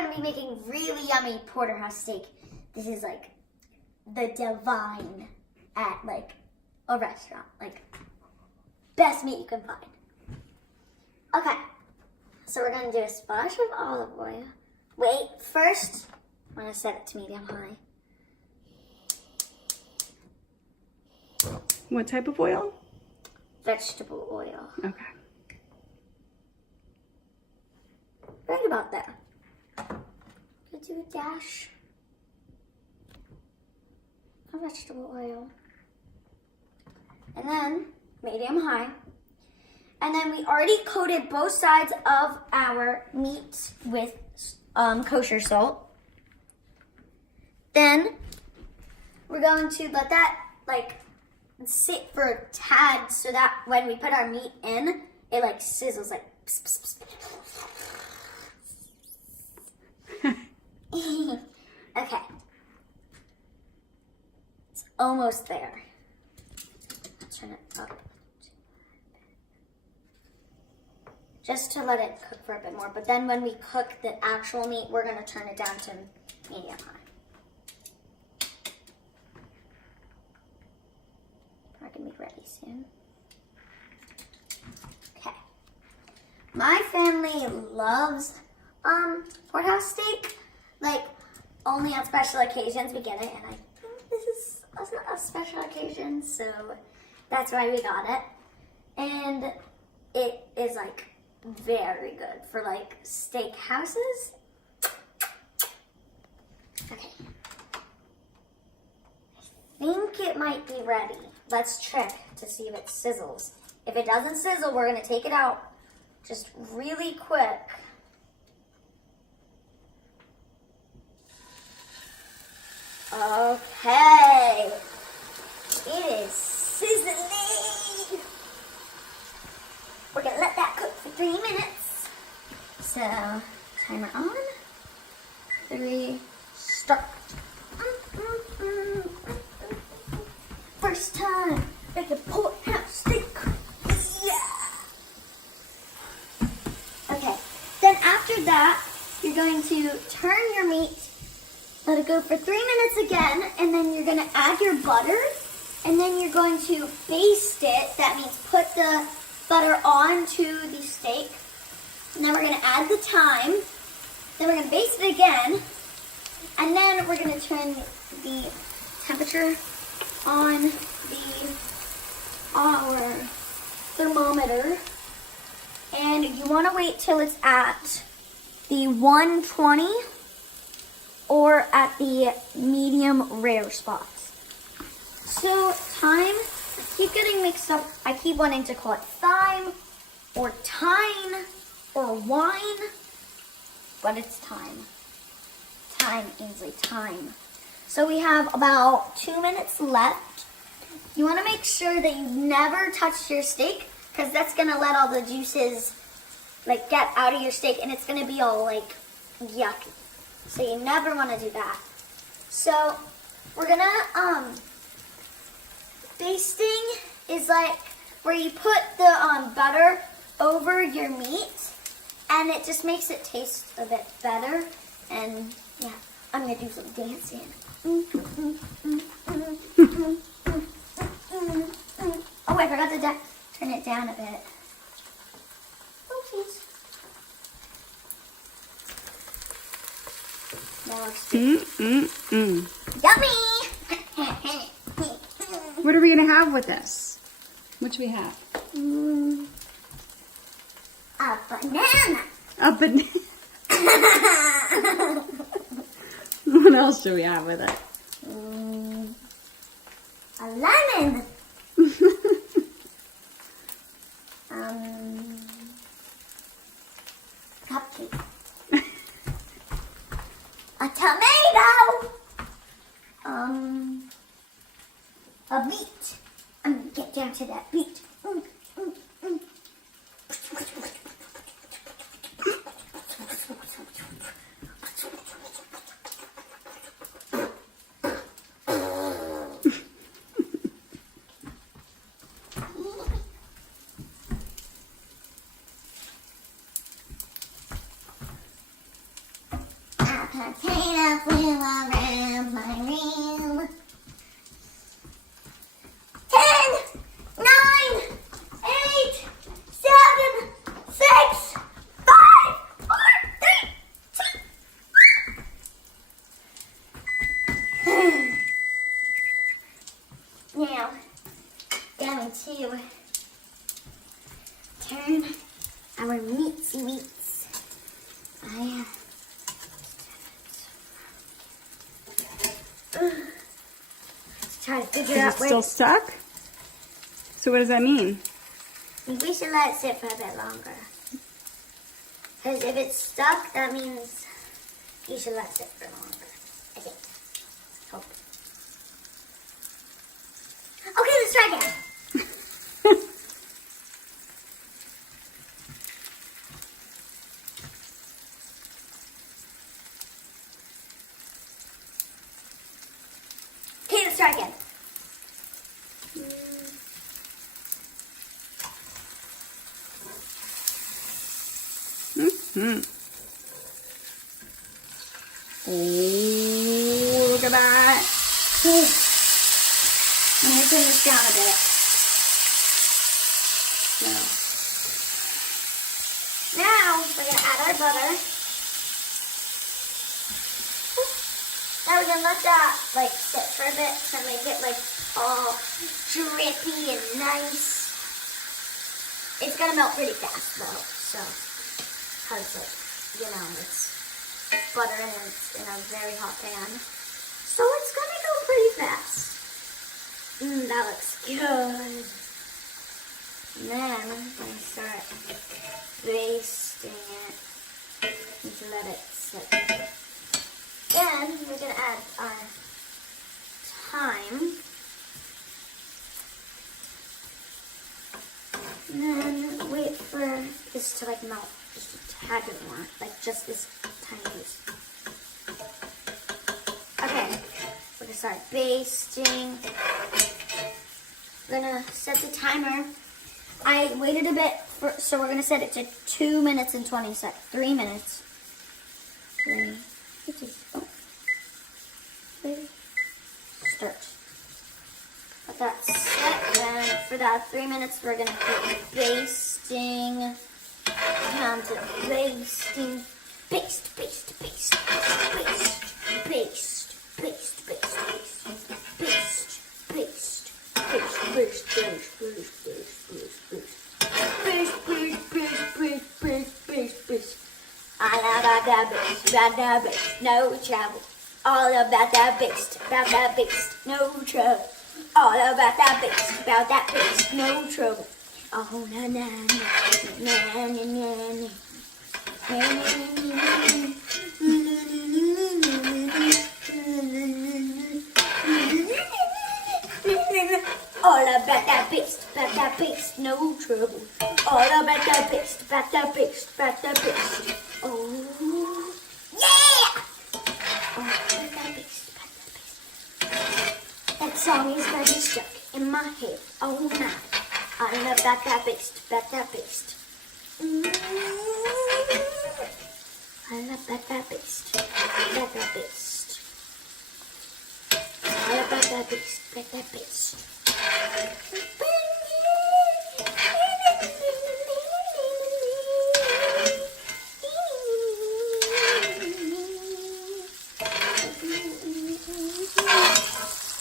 going to be making really yummy porterhouse steak. This is like the divine at like a restaurant. Like best meat you can find. Okay, so we're going to do a splash of olive oil. Wait, first I'm going to set it to medium high. What type of oil? Vegetable oil. Okay. Right about there. Gonna do a dash of vegetable oil. And then medium high. And then we already coated both sides of our meat with kosher salt. Then we're going to let that like sit for a tad so that when we put our meat in, it like sizzles like pss, pss, pss. Okay. It's almost there. Turn it up. Just to let it cook for a bit more. But then when we cook the actual meat, we're going to turn it down to medium high. Probably going to be ready soon. Okay. My family loves porterhouse steak. Like, only on special occasions we get it. And I think this is a special occasion, so that's why we got it. And it is like very good for like steak houses. Okay. I think it might be ready. Let's check to see if it sizzles. If it doesn't sizzle, we're gonna take it out just really quick. Okay. It is sizzling. We're gonna let that cook for 3 minutes. So, timer on. 3, start. First time making porterhouse steak. Yeah. Okay. Then after that, you're going to turn your meat, let it go for 3 minutes again, and then you're gonna add your butter, and then you're going to baste it. That means put the butter onto the steak, and then we're going to add the thyme, then we're going to baste it again, and then we're going to turn the temperature on our thermometer, and you want to wait till it's at the 120 or at the medium rare spots. So thyme, keep getting mixed up. I keep wanting to call it thyme or thyme or wine, but it's thyme. Thyme, Ainsley, thyme. So we have about 2 minutes left. You want to make sure that you never touch your steak, because that's going to let all the juices like get out of your steak, and it's going to be all like yucky. So you never want to do that. So we're going to basting is like where you put the butter over your meat, and it just makes it taste a bit better. And yeah, I'm gonna do some dancing. Oh, I forgot to turn it down a bit. Oopsies. That looks good. Yummy! What are we going to have with this? What should we have? A banana. A banana. What else should we have with it? A lemon. Cupcake. A tomato. A beet. I'm gonna get down to that beet. potato flew around my room. 10, 9, 8, 7, 6, 5, 4, 3, 2. Now, going to turn our meatsy meats. Let's try to figure Is out it where. still stuck? So what does that mean? I think we should let it sit for a bit longer. Because if it's stuck, that means you should let it sit for longer. I think. Hope. Okay, let's try again. Okay, let's try again. Hmm. Oh, look at that. I'm going to turn this down a bit. Now, we're going to add our butter. Now we're going to let that, sit for a bit to make it, all drippy and nice. It's going to melt pretty fast, though, so, because, it's butter and it's in a very hot pan. So it's going to go pretty fast. That looks good. And then I'm going to start basting it and to let it sit. Then we're going to add our thyme. And then wait for this to melt just a tad bit more, just this tiny piece. Okay, we're going to start basting. We're going to set the timer. I waited a bit, so we're going to set it to 2 minutes and 20 seconds. 3 minutes. 3. Oh. 3. Start. Let that set. Then for that 3 minutes, we're going to keep basting. Time to basting. Baste, baste, baste, baste, baste, baste, baste, baste, baste, baste, baste, baste, baste, baste, baste, baste. All about that baste, no trouble. All about that baste, no trouble. All about that baste, no trouble. Oh na na na na na na na. All about that baste, no trouble. All about that baste, oh, yeah! All about that baste. That song is very stuck in my head all night. All about that baste. All about that baste, All about that baste. All about that baste.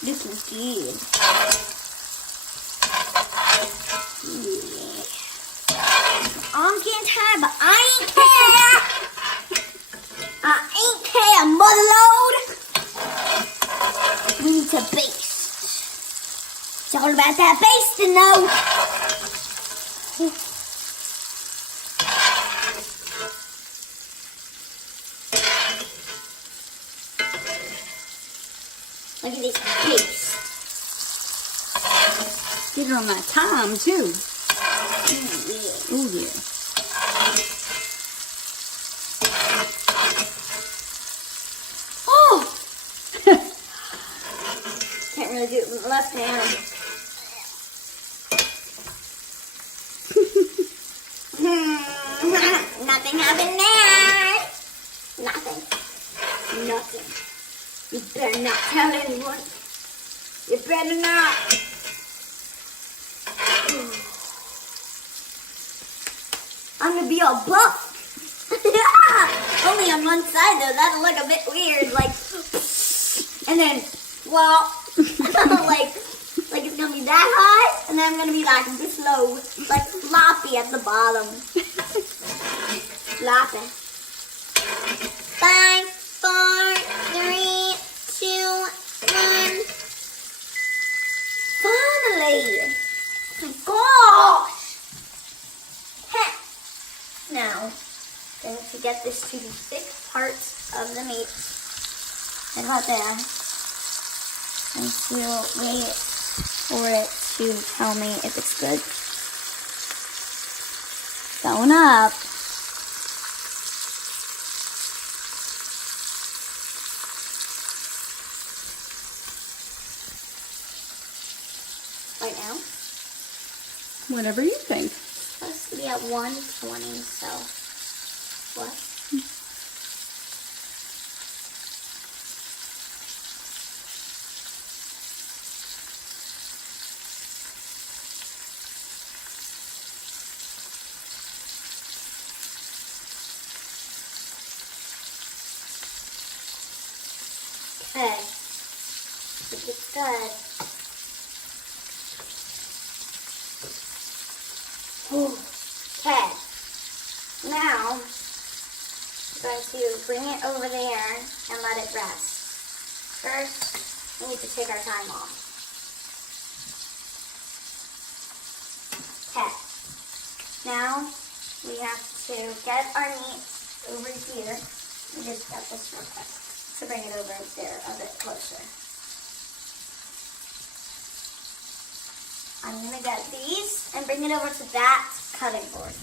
This is good. Yeah. I'm getting tired, but I ain't care. I ain't care, motherload. We need to baste. It's all about that basting, though. Look at this baste. Get it on that time, too. Oh, yeah. Oh! Can't really do it with the left hand. Nothing happened there. Nothing. Nothing. You better not tell anyone. You better not. I'm gonna be all buff. Only on one side though. That'll look a bit weird. Like, and then, well, like it's gonna be that high, and then I'm gonna be like this low, like floppy at the bottom. Floppy. 5, 4, 3, 2, 1. Finally! Oh my gosh! Heh. Now, I'm going to get this to the 6 parts of the meat. And right there. And to wait for it to tell me if it's good. Going up. Right now. Whatever you think. It's supposed to be at 120, so what? Okay. I think it's good. Okay, now I'm going to bring it over there and let it rest. First, we need to take our time off. Okay, now we have to get our meat over here. We just got this real quick to bring it over there a bit closer. I'm going to get these and bring it over to that cutting board.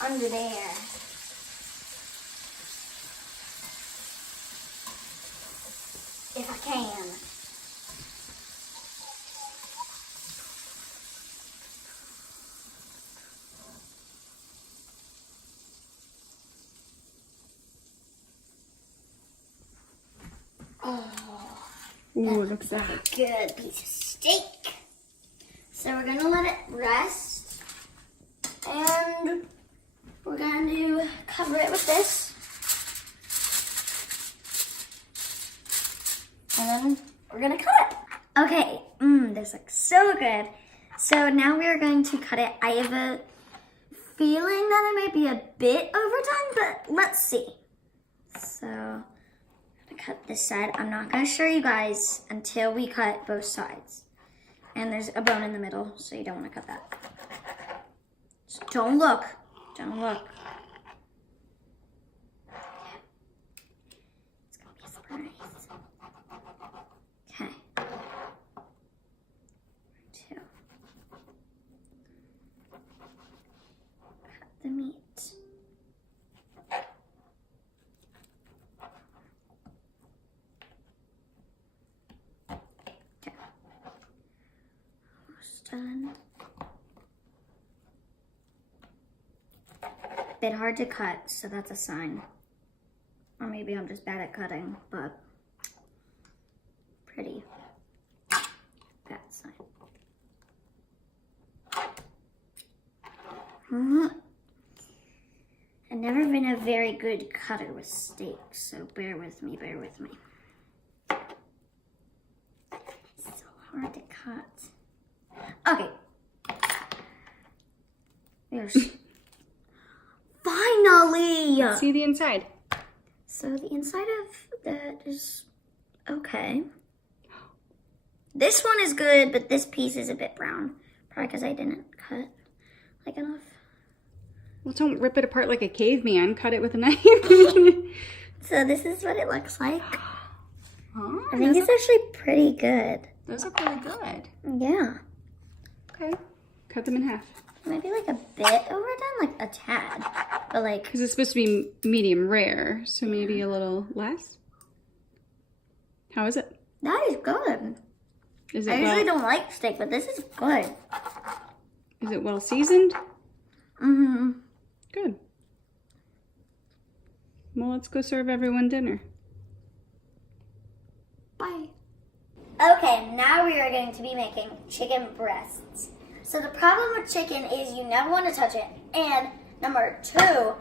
Under there. If I can. Ooh, look at that. Good piece of steak. So we're gonna let it rest, and we're going to cover it with this, and then we're gonna cut it. Okay, this looks so good. So now we are going to cut it. I have a feeling that it might be a bit overdone, but let's see. So. Cut this side. I'm not going to show you guys until we cut both sides. And there's a bone in the middle, so you don't want to cut that. So don't look. Don't look. It's going to be super nice. Okay. 2. Cut the meat. Done. Bit hard to cut, so that's a sign. Or maybe I'm just bad at cutting, but pretty bad sign. I've never been a very good cutter with steak, so bear with me, bear with me. It's so hard to cut. Okay. There's finally. Let's see the inside. So the inside of that is okay. This one is good, but this piece is a bit brown. Probably because I didn't cut like enough. Well, don't rip it apart like a caveman. Cut it with a knife. So this is what it looks like. Oh, I think it's actually pretty good. Those look really good. Yeah. Okay. Cut them in half. Maybe like a bit overdone, like a tad. But like... Because it's supposed to be medium rare, so maybe a little less. How is it? That is good. Is it I usually don't like steak, but this is good. Is it well seasoned? Mm-hmm. Good. Well, let's go serve everyone dinner. Bye. Okay, now we are going to be making chicken breasts. So the problem with chicken is you never want to touch it. And number 2,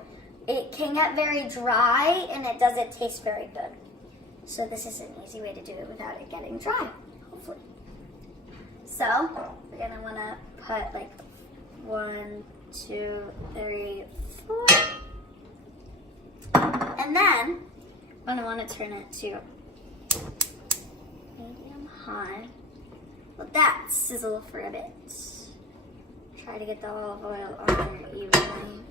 it can get very dry and it doesn't taste very good. So this is an easy way to do it without it getting dry, hopefully. So we're going to want to put like 1, 2, 3, 4. And then we're going to want to turn it to medium high. Let that sizzle for a bit. Try to get the olive oil on there evenly.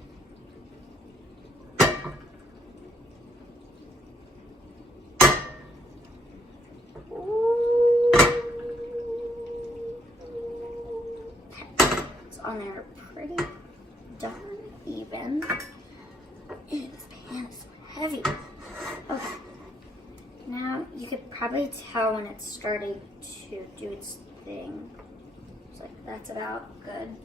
It's on there pretty darn even. Ew, this pan is so heavy. Okay. Now you could probably tell when it's starting to do its thing. It's like that's about good.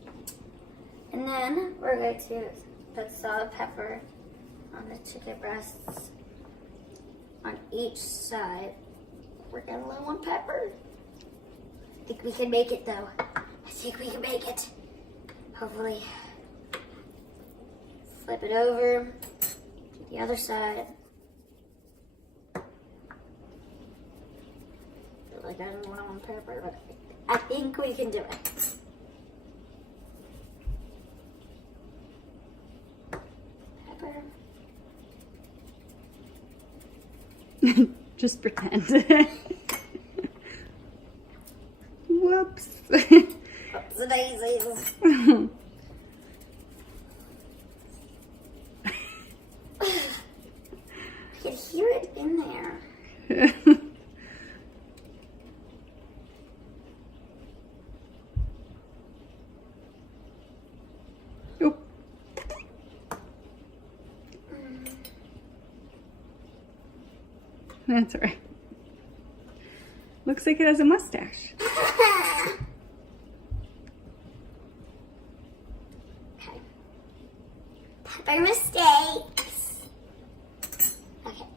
And then we're going to put salt, pepper on the chicken breasts on each side. We're gonna low on pepper. I think we can make it though. I think we can make it. Hopefully. Flip it over to the other side. Feel like I don't want on pepper, but I think we can do it. Pepper. Just pretend. Whoops. Oops, daisies. I can hear it in there. Oh. That's all right. Looks like it has a mustache. Okay. Pepper mistakes. Okay.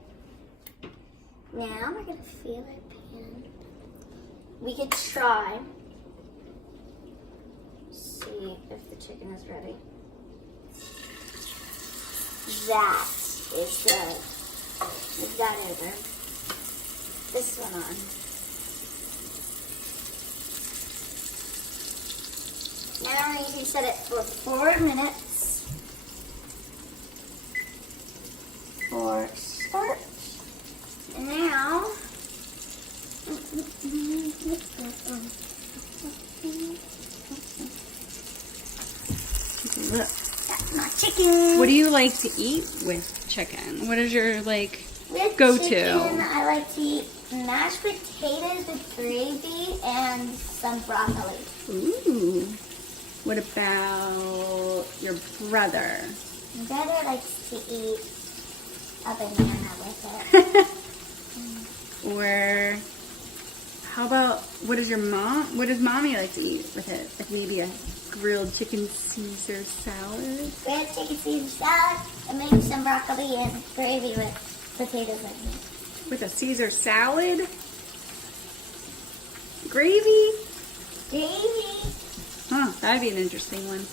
Now we're gonna feel it pan. We could try. See if the chicken is ready. That is good. Move that over. This one on. Now we need to set it for 4 minutes for start. And now, Look. that's my chicken. What do you like to eat with chicken? What is your With go-to? chicken, I like to eat mashed potatoes with gravy and some broccoli. Ooh. What about your brother? My brother likes to eat a banana with it. Or how about what does mommy like to eat with it? Like maybe a grilled chicken Caesar salad? Grilled chicken Caesar salad and maybe some broccoli and gravy with potatoes and meat. With a Caesar salad? Gravy? Gravy. Huh, that'd be an interesting one.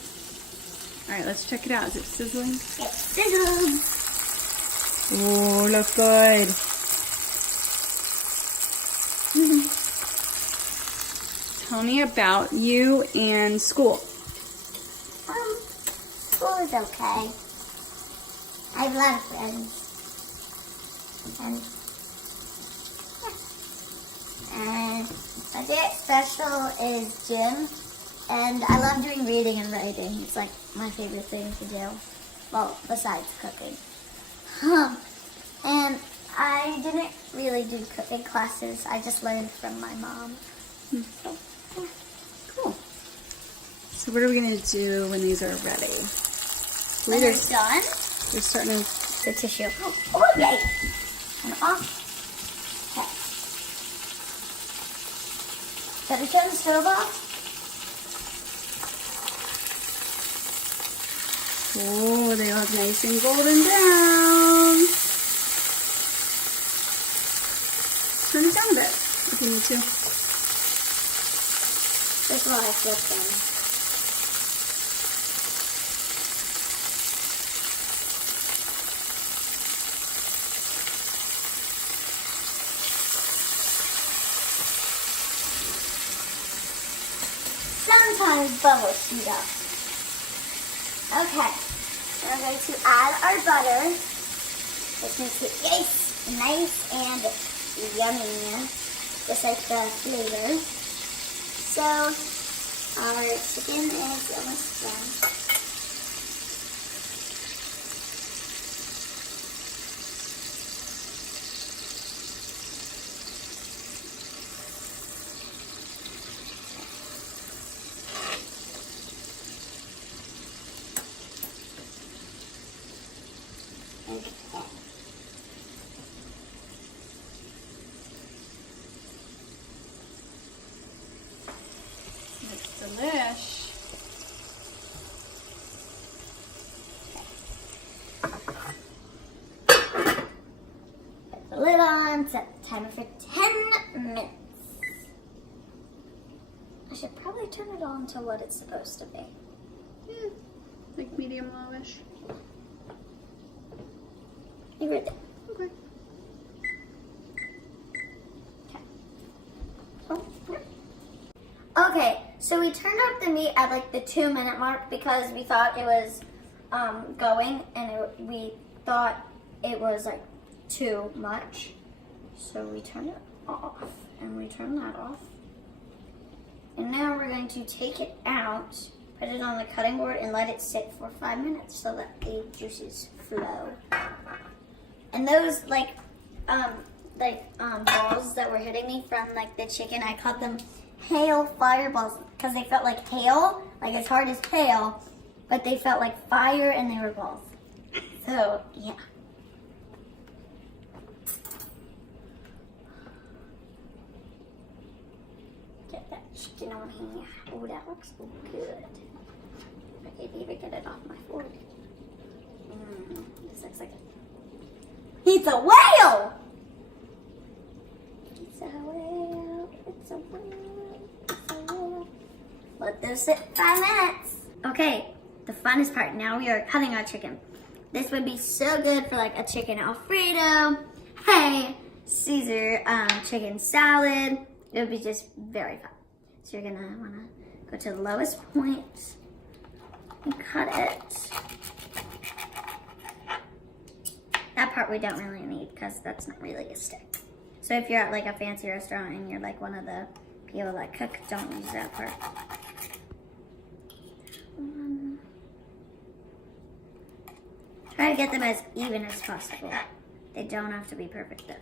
Alright, let's check it out. Is it sizzling? It sizzles. Oh, look good. Tell me about you and school. School is okay. I have a lot of friends. And my favorite special is gym. And I love doing reading and writing. It's like my favorite thing to do. Well, besides cooking. And I didn't really do cooking classes. I just learned from my mom. So, yeah. Cool. So what are we going to do when these are ready? When they're done, They're starting to... the tissue. Oh, yay! And off. Okay. Gotta turn the stove off. Oh, they look nice and golden brown. Turn it down a bit if you need to. That's why I flip them. Sometimes bubbles shoot up. Okay, we're going to add our butter, which makes it nice and yummy, just like the flavor. So, our chicken is almost done. It's delish. Put the lid on, set the timer for 10 minutes. I should probably turn it on to what it's supposed to be. Like medium lowish. You right there. Okay. Okay, so we turned up the meat at like the 2-minute mark because we thought it was going, and we thought it was like too much. So we turned it off, and we turned that off. And now we're going to take it out, put it on the cutting board, and let it sit for 5 minutes so that the juices flow. And those balls that were hitting me from like the chicken, I called them hail fireballs because they felt like hail, like as hard as hail, but they felt like fire and they were balls. So yeah. Get that chicken on here. Oh, that looks good. I could even get it off my fork. This looks like it's a whale! It's a whale. It's a whale. It's a whale. Let those sit 5 minutes. Okay, the funnest part. Now we are cutting our chicken. This would be so good for like a chicken Alfredo. Hey, Caesar chicken salad. It would be just very fun. So you're gonna wanna go to the lowest point and cut it. That part we don't really need because that's not really a stick. So if you're at like a fancy restaurant and you're like one of the people that cook, don't use that part. Try to get them as even as possible. They don't have to be perfect though.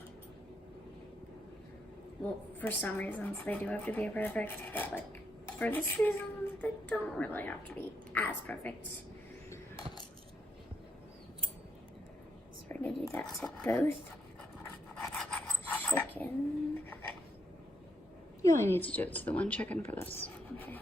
Well, for some reasons they do have to be perfect, but like for this reason, they don't really have to be as perfect. So we're gonna do that to both chicken. You only need to do it to the one chicken for this. Okay.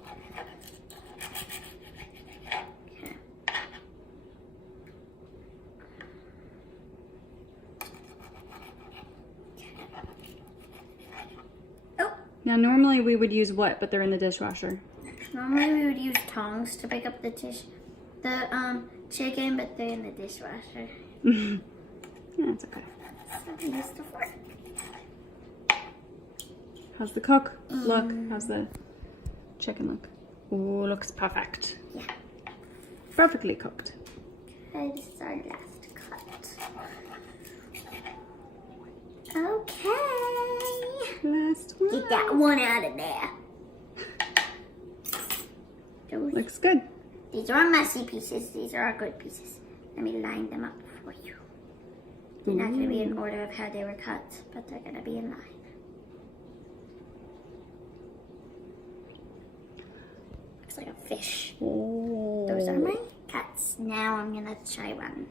Now normally we would use what, but they're in the dishwasher. Normally we would use tongs to pick up the chicken, but they're in the dishwasher. Yeah, it's okay. So we use the fork. How's the cook look? How's the chicken look? Ooh, looks perfect. Yeah. Perfectly cooked. Okay, this is our last cut. Okay. Last one. Get that one out of there. Looks good. These are our messy pieces. These are our good pieces. Let me line them up for you. They're not going to be in order of how they were cut, but they're going to be in line. Looks like a fish. Oh. Those are my cuts. Now I'm going to try one.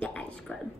Yeah, it's good.